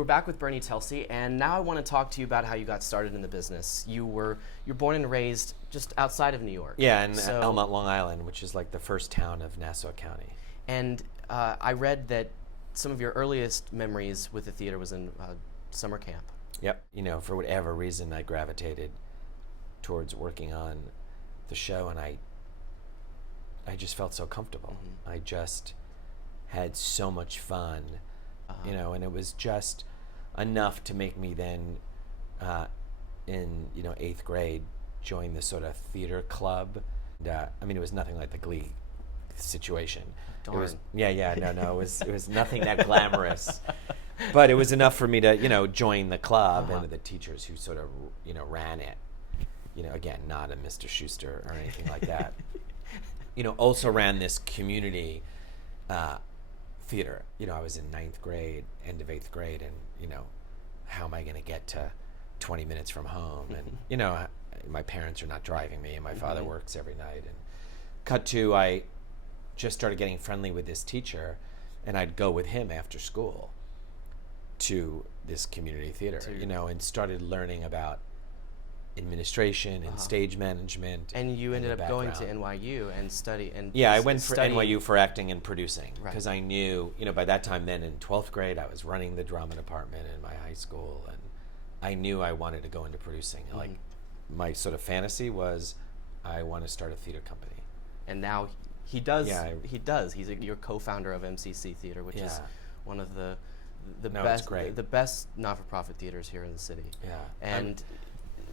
We're back with Bernie Telsey, and now I want to talk to you about how you got started in the business. You're born and raised just outside of New York. Yeah, in Elmont, Long Island, which is like the first town of Nassau County. And I read that some of your earliest memories with the theater was in summer camp. Yep. You know, for whatever reason, I gravitated towards working on the show, and I just felt so comfortable. I just had so much fun, you know, and it was just enough to make me then, in 8th grade, join this sort of theater club. And, I mean, it was nothing like the Glee situation. Darn. It was, it was nothing that glamorous. But it was enough for me to, join the club and the teachers who sort of, ran it. Again, not a Mr. Schuster or anything like that. Also ran this community theater. I was in 9th grade, end of 8th grade, and, how am I going to get to 20 minutes from home? And, my parents are not driving me, and my father works every night. And cut to, I just started getting friendly with this teacher, and I'd go with him after school to this community theater, and started learning about administration and stage management. And you ended up going to NYU and study and I went for NYU for acting and producing because I knew, by that time then in 12th grade I was running the drama department in my high school, and I knew I wanted to go into producing. Like my sort of fantasy was I want to start a theater company. And now he does. Yeah, he does. He's your co-founder of MCC Theater, which is one of the best not-for-profit theaters here in the city. Yeah. And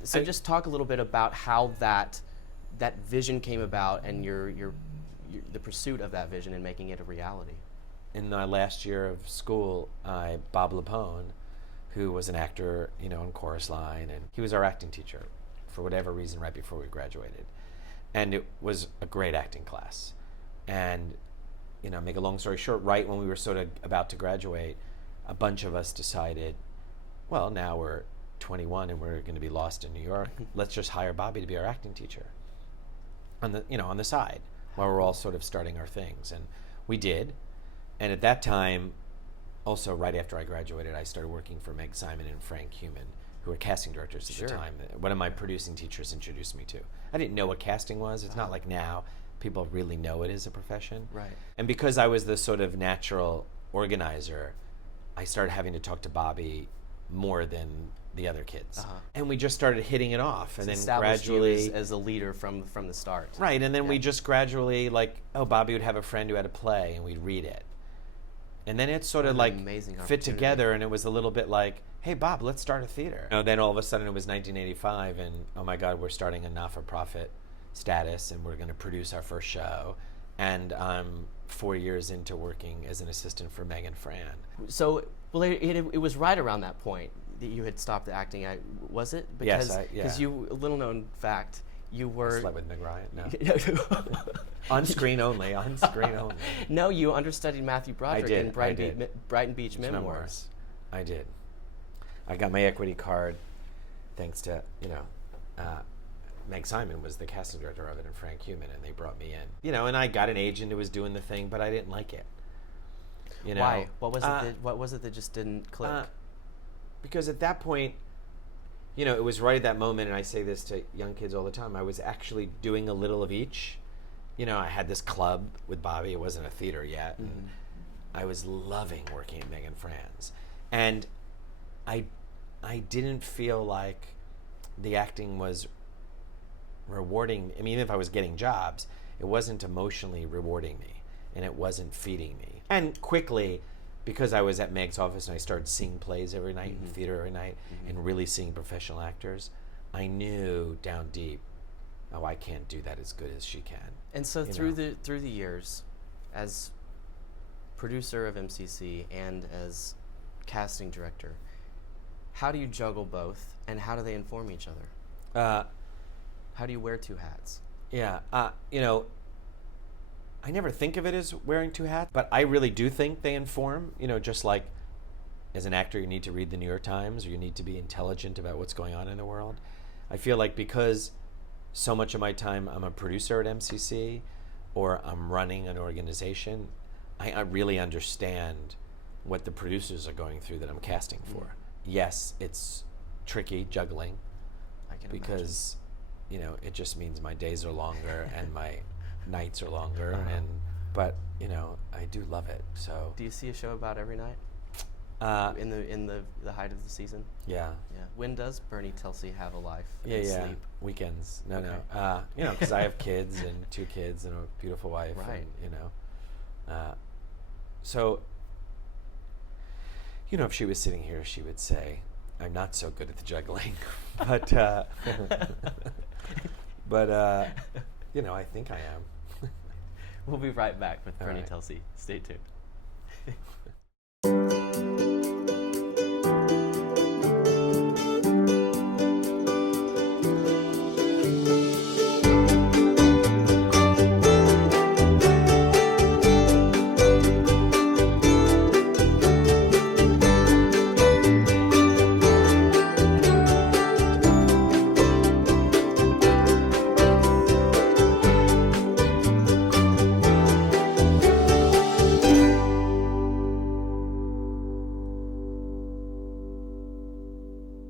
so just talk a little bit about how that vision came about and the pursuit of that vision and making it a reality. In my last year of school, Bob Lapone, who was an actor, in Chorus Line, and he was our acting teacher for whatever reason right before we graduated. And it was a great acting class. And, make a long story short, right when we were sort of about to graduate, a bunch of us decided, well, now we're 21 and we're going to be lost in New York. Let's just hire Bobby to be our acting teacher on the side while we're all sort of starting our things. And we did. And at that time, also right after I graduated, I started working for Meg Simon and Frank Human, who were casting directors at the time. One of my producing teachers introduced me to. I didn't know what casting was. It's not like now people really know it as a profession. Right. And because I was the sort of natural organizer, I started having to talk to Bobby more than the other kids. And we just started hitting it off. And then gradually you as a leader from the start. Right. And then we just gradually, Bobby would have a friend who had a play and we'd read it. And then it sort of fit together, and it was a little bit like, hey, Bob, let's start a theater. Then all of a sudden it was 1985, and oh my God, we're starting a not-for-profit status, and we're going to produce our first show. And I'm 4 years into working as an assistant for Meg and Fran. So, well, it was right around that point that you had stopped acting, was it? Because, because you, a little known fact, you were... I slept with Meg Ryan, no. On screen only. No, you understudied Matthew Broderick in Brighton Beach Memoirs. I did. I got my equity card thanks to, Meg Simon was the casting director of it and Frank Human, and they brought me in. And I got an agent who was doing the thing, but I didn't like it. Why? What was it that just didn't click? Because at that point, it was right at that moment, and I say this to young kids all the time, I was actually doing a little of each. I had this club with Bobby. It wasn't a theater yet. And I was loving working at Meg and Fran's. And I didn't feel like the acting was rewarding. I mean, even if I was getting jobs, it wasn't emotionally rewarding me, and it wasn't feeding me. And quickly, because I was at Meg's office and I started seeing plays every night and theater every night and really seeing professional actors, I knew down deep, oh, I can't do that as good as she can. And so through the years, as producer of MCC and as casting director, how do you juggle both, and how do they inform each other? How do you wear two hats? Yeah, I never think of it as wearing two hats, but I really do think they inform. Just like as an actor, you need to read the New York Times, or you need to be intelligent about what's going on in the world. I feel like because so much of my time I'm a producer at MCC, or I'm running an organization, I really understand what the producers are going through that I'm casting for. Yes, it's tricky juggling I can because, you know, it just means my days are longer and my nights are longer, but you know, I do love it. So Do you see a show about every night in the height of the season? yeah. Yeah. When does Bernie Telsey have a life Yeah, and yeah. sleep? Weekends. No, Okay. no. You know, because I have kids and 2 kids and a beautiful wife. Right. And, you know. So, you know, if she was sitting here, she would say, I'm not so good at the juggling. but, you know, I think I am. We'll be right back with All Bernie right. Telsey. Stay tuned.